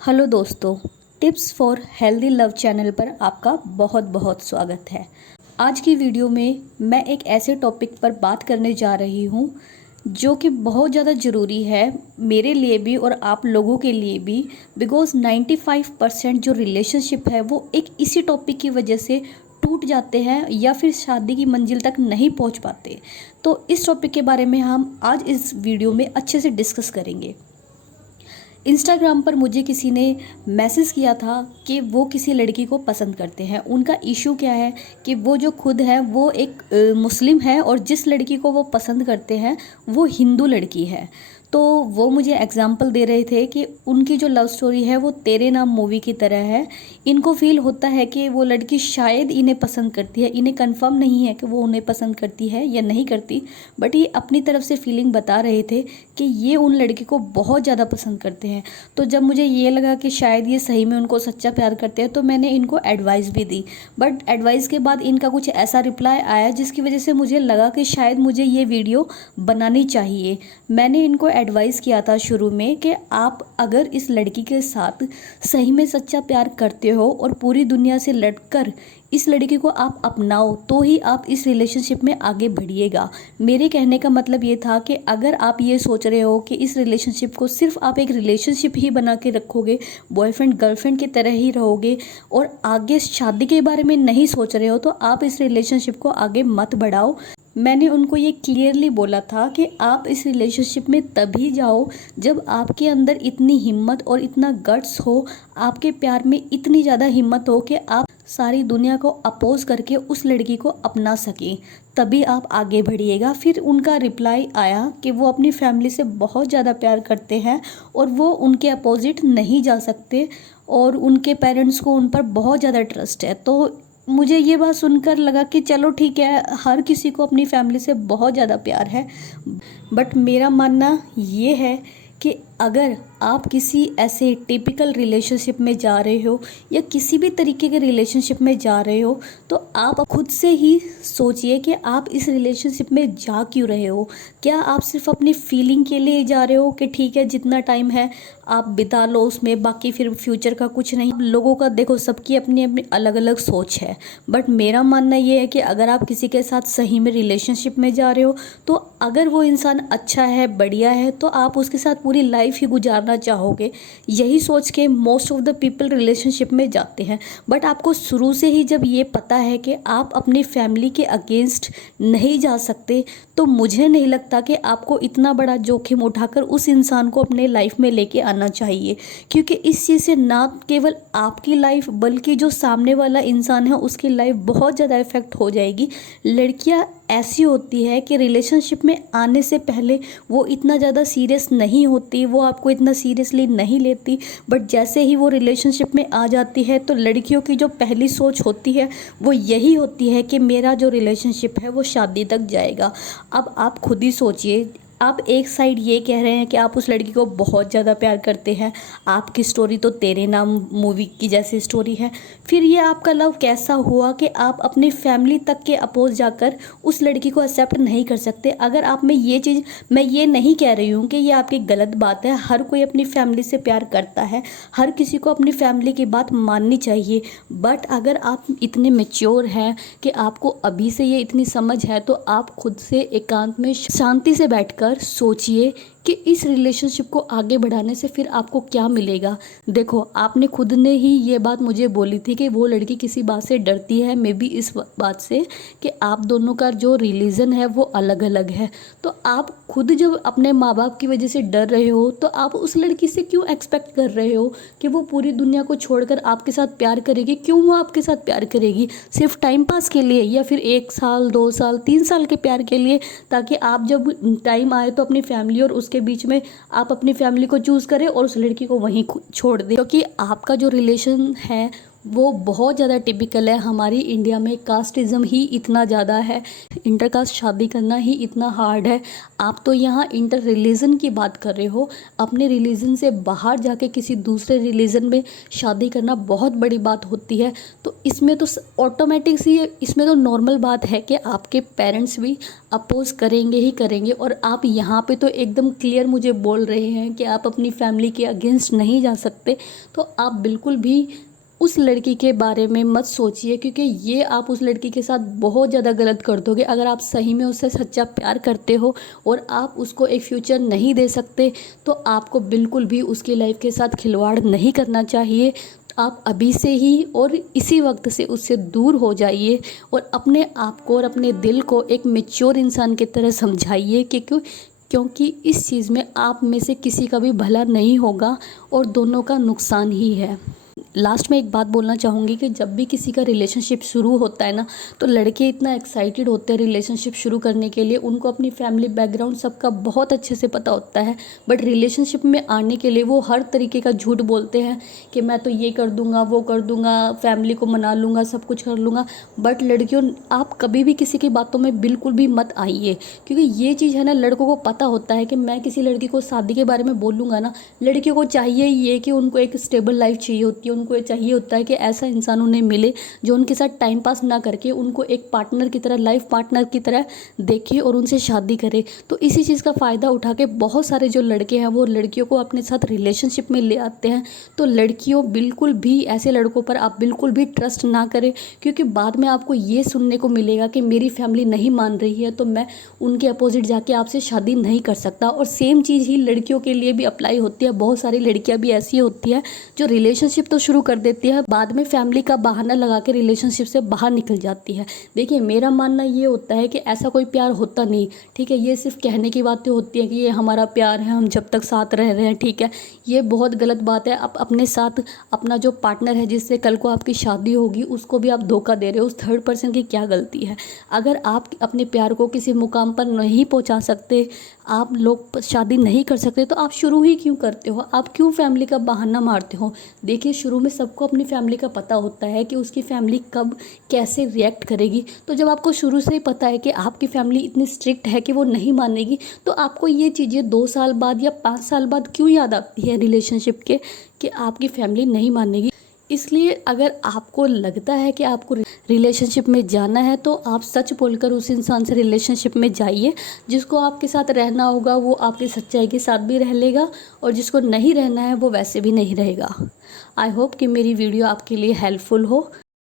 Hello दोस्तों, tips for healthy love channel पर आपका बहुत बहुत स्वागत है। आज की वीडियो में मैं एक ऐसे टॉपिक पर बात करने जा रही हूँ जो कि बहुत ज़्यादा ज़रूरी है मेरे लिए भी और आप लोगों के लिए भी। बिकॉज़ 95% जो रिलेशनशिप है वो एक इसी टॉपिक की वजह से टूट जाते हैं या फिर शादी की मंजिल तक नहीं पहुँच पाते। तो इस टॉपिक के बारे में हम आज इस वीडियो में अच्छे से डिस्कस करेंगे। इंस्टाग्राम पर मुझे किसी ने मैसेज किया था कि वो किसी लड़की को पसंद करते हैं। उनका इशू क्या है कि वो जो खुद है वो एक मुस्लिम है और जिस लड़की को वो पसंद करते हैं वो हिंदू लड़की है। तो वो मुझे एग्जांपल दे रहे थे कि उनकी जो लव स्टोरी है वो तेरे नाम मूवी की तरह है। इनको फील होता है कि वो लड़की शायद इन्हें पसंद करती है। इन्हें कंफर्म नहीं है कि वो उन्हें पसंद करती है या नहीं करती, बट ये अपनी तरफ से फीलिंग बता रहे थे कि ये उन लड़की को बहुत ज़्यादा पसंद करते हैं। तो जब मुझे ये लगा कि शायद ये सही में उनको सच्चा प्यार करते हैं तो मैंने इनको एडवाइस भी दी। बट एडवाइस के बाद इनका कुछ ऐसा रिप्लाई आया जिसकी वजह से मुझे लगा कि शायद मुझे ये वीडियो बनानी चाहिए। मैंने इनको एडवाइस किया था शुरू में कि आप अगर इस लड़की के साथ सही में सच्चा प्यार करते हो और पूरी दुनिया से लड़कर इस लड़की को आप अपनाओ तो ही आप इस रिलेशनशिप में आगे बढ़िएगा। मेरे कहने का मतलब ये था कि अगर आप ये सोच रहे हो कि इस रिलेशनशिप को सिर्फ आप एक रिलेशनशिप ही बना के रखोगे, बॉयफ्रेंड गर्लफ्रेंड की तरह ही रहोगे और आगे शादी के बारे में नहीं सोच रहे हो, तो आप इस रिलेशनशिप को आगे मत बढ़ाओ। मैंने उनको ये क्लियरली बोला था कि आप इस रिलेशनशिप में तभी जाओ जब आपके अंदर इतनी हिम्मत और इतना गट्स हो, आपके प्यार में इतनी ज़्यादा हिम्मत हो कि आप सारी दुनिया को अपोज करके उस लड़की को अपना सकें, तभी आप आगे बढ़िएगा। फिर उनका रिप्लाई आया कि वो अपनी फैमिली से बहुत ज़्यादा प्यार करते हैं और वो उनके अपोजिट नहीं जा सकते और उनके पेरेंट्स को उन पर बहुत ज़्यादा ट्रस्ट है। तो मुझे ये बात सुनकर लगा कि चलो ठीक है, हर किसी को अपनी फैमिली से बहुत ज़्यादा प्यार है। बट मेरा मानना ये है कि अगर आप किसी ऐसे टिपिकल रिलेशनशिप में जा रहे हो या किसी भी तरीके के रिलेशनशिप में जा रहे हो तो आप खुद से ही सोचिए कि आप इस रिलेशनशिप में जा क्यों रहे हो। क्या आप सिर्फ अपनी फीलिंग के लिए जा रहे हो कि ठीक है जितना टाइम है आप बिता लो उसमें, बाकी फिर फ्यूचर का कुछ नहीं। लोगों का देखो, सबकी अपनी अपनी अलग अलग सोच है। बट मेरा मानना ये है कि अगर आप किसी के साथ सही में रिलेशनशिप में जा रहे हो तो अगर वो इंसान अच्छा है, बढ़िया है, तो आप उसके साथ पूरी लाइफ ही गुजारना चाहोगे। यही सोच के most of the people relationship में जाते हैं। बट आपको शुरू से ही जब ये पता है कि आप अपनी फैमिली के अगेंस्ट नहीं जा सकते तो मुझे नहीं लगता कि आपको इतना बड़ा जोखिम उठाकर उस इंसान को अपने लाइफ में लेके आना चाहिए। क्योंकि इस चीज़ से ना केवल आपकी लाइफ बल्कि जो सामने वाला इंसान है उसकी लाइफ बहुत ज़्यादा इफेक्ट हो जाएगी। लड़कियां ऐसी होती है कि रिलेशनशिप में आने से पहले वो इतना ज़्यादा सीरियस नहीं होती, वो आपको इतना सीरियसली नहीं लेती। बट जैसे ही वो रिलेशनशिप में आ जाती है तो लड़कियों की जो पहली सोच होती है वो यही होती है कि मेरा जो रिलेशनशिप है वो शादी तक जाएगा। अब आप खुद ही सोचिए, आप एक साइड ये कह रहे हैं कि आप उस लड़की को बहुत ज़्यादा प्यार करते हैं, आपकी स्टोरी तो तेरे नाम मूवी की जैसी स्टोरी है। फिर ये आपका लव कैसा हुआ कि आप अपनी फैमिली तक के अपोज जाकर उस लड़की को एक्सेप्ट नहीं कर सकते। अगर आप में ये चीज़, मैं ये नहीं कह रही हूँ कि ये आपकी गलत बात है, हर कोई अपनी फैमिली से प्यार करता है, हर किसी को अपनी फैमिली की बात माननी चाहिए। बट अगर आप इतने मेच्योर हैं कि आपको अभी से ये इतनी समझ है तो आप खुद से एकांत में शांति से बैठकर सोचिए कि इस रिलेशनशिप को आगे बढ़ाने से फिर आपको क्या मिलेगा। देखो, आपने खुद ने ही ये बात मुझे बोली थी कि वो लड़की किसी बात से डरती है, मे बी इस बात से कि आप दोनों का जो रिलीजन है वो अलग अलग है। तो आप खुद जब अपने माँ बाप की वजह से डर रहे हो तो आप उस लड़की से क्यों एक्सपेक्ट कर रहे हो कि वो पूरी दुनिया को छोड़कर आपके साथ प्यार करेगी। क्यों वो आपके साथ प्यार करेगी? सिर्फ टाइम पास के लिए या फिर 1 साल 2 साल 3 साल के प्यार के लिए, ताकि आप जब टाइम आए तो अपनी फैमिली और उसके बीच में आप अपनी फैमिली को चूज़ करें और उस लड़की को वहीं छोड़ दें। क्योंकि आपका जो रिलेशन है वो बहुत ज़्यादा टिपिकल है। हमारी इंडिया में कास्टिज़म ही इतना ज़्यादा है, इंटर कास्ट शादी करना ही इतना हार्ड है। आप तो यहाँ इंटर रिलीजन की बात कर रहे हो, अपने रिलीजन से बाहर जाके किसी दूसरे रिलीजन में शादी करना बहुत बड़ी बात होती है। तो इसमें तो ऑटोमेटिक सी, इसमें तो नॉर्मल बात है कि आपके पेरेंट्स भी अपोज करेंगे ही करेंगे। और आप यहाँ पे तो एकदम क्लियर मुझे बोल रहे हैं कि आप अपनी फैमिली के अगेंस्ट नहीं जा सकते। तो आप बिल्कुल भी उस लड़की के बारे में मत सोचिए, क्योंकि ये आप उस लड़की के साथ बहुत ज़्यादा गलत कर दोगे। अगर आप सही में उससे सच्चा प्यार करते हो और आप उसको एक फ्यूचर नहीं दे सकते, तो आपको बिल्कुल भी उसकी लाइफ के साथ खिलवाड़ नहीं करना चाहिए। आप अभी से ही और इसी वक्त से उससे दूर हो जाइए और अपने आप को और अपने दिल को एक मैच्योर इंसान की तरह समझाइए कि क्योंकि इस चीज़ में आप में से किसी का भी भला नहीं होगा और दोनों का नुकसान ही है। लास्ट में एक बात बोलना चाहूँगी कि जब भी किसी का रिलेशनशिप शुरू होता है ना, तो लड़के इतना एक्साइटेड होते हैं रिलेशनशिप शुरू करने के लिए। उनको अपनी फैमिली बैकग्राउंड सबका बहुत अच्छे से पता होता है, बट रिलेशनशिप में आने के लिए वो हर तरीके का झूठ बोलते हैं कि मैं तो ये कर दूंगा, वो कर दूंगा, फैमिली को मना लूँगा, सब कुछ कर लूँगा। बट लड़कियों, आप कभी भी किसी की बातों में बिल्कुल भी मत आइए, क्योंकि ये चीज़ है ना, लड़कों को पता होता है कि मैं किसी लड़की को शादी के बारे में बोलूँगा ना, लड़कियों को चाहिए ये कि उनको एक स्टेबल लाइफ चाहिए होती है। उनको ये चाहिए होता है कि ऐसा इंसान उन्हें मिले जो उनके साथ टाइम पास ना करके उनको एक पार्टनर की तरह, लाइफ पार्टनर की तरह देखे और उनसे शादी करे। तो इसी चीज़ का फ़ायदा उठा के बहुत सारे जो लड़के हैं वो लड़कियों को अपने साथ रिलेशनशिप में ले आते हैं। तो लड़कियों, बिल्कुल भी ऐसे लड़कों पर आप बिल्कुल भी ट्रस्ट ना करें, क्योंकि बाद में आपको ये सुनने को मिलेगा कि मेरी फैमिली नहीं मान रही है तो मैं उनके अपोजिट जाके आपसे शादी नहीं कर सकता। और सेम चीज़ ही लड़कियों के लिए भी अप्लाई होती है। बहुत सारी लड़कियां भी ऐसी होती है जो रिलेशनशिप तो शुरू कर देती है, बाद में फैमिली का बहाना लगा के रिलेशनशिप से बाहर निकल जाती है। देखिए, मेरा मानना ये होता है कि ऐसा कोई प्यार होता नहीं, ठीक है। ये सिर्फ कहने की बातें होती हैं कि ये हमारा प्यार है, हम जब तक साथ रह रहे हैं, ठीक है। ये बहुत गलत बात है। आप अपने साथ अपना जो पार्टनर है, जिससे कल को आपकी शादी होगी, उसको भी आप धोखा दे रहे हो। उस थर्ड पर्सन की क्या गलती है? अगर आप अपने प्यार को किसी मुकाम पर नहीं पहुंचा सकते, आप लोग शादी नहीं कर सकते, तो आप शुरू ही क्यों करते हो? आप क्यों फैमिली का बहाना मारते हो? देखिए, शुरू में सबको अपनी फैमिली का पता होता है कि उसकी फैमिली कब कैसे रिएक्ट करेगी। तो जब आपको शुरू से ही पता है कि आपकी फैमिली इतनी स्ट्रिक्ट है कि वो नहीं मानेगी, तो आपको ये चीज़ें 2 साल बाद या 5 साल बाद क्यों याद आती है रिलेशनशिप के, कि आपकी फैमिली नहीं मानेगी। इसलिए अगर आपको लगता है कि आपको रिलेशनशिप में जाना है, तो आप सच बोलकर उस इंसान से रिलेशनशिप में जाइए। जिसको आपके साथ रहना होगा वो आपकी सच्चाई के साथ भी रह लेगा, और जिसको नहीं रहना है वो वैसे भी नहीं रहेगा। आई होप कि मेरी वीडियो आपके लिए हेल्पफुल हो।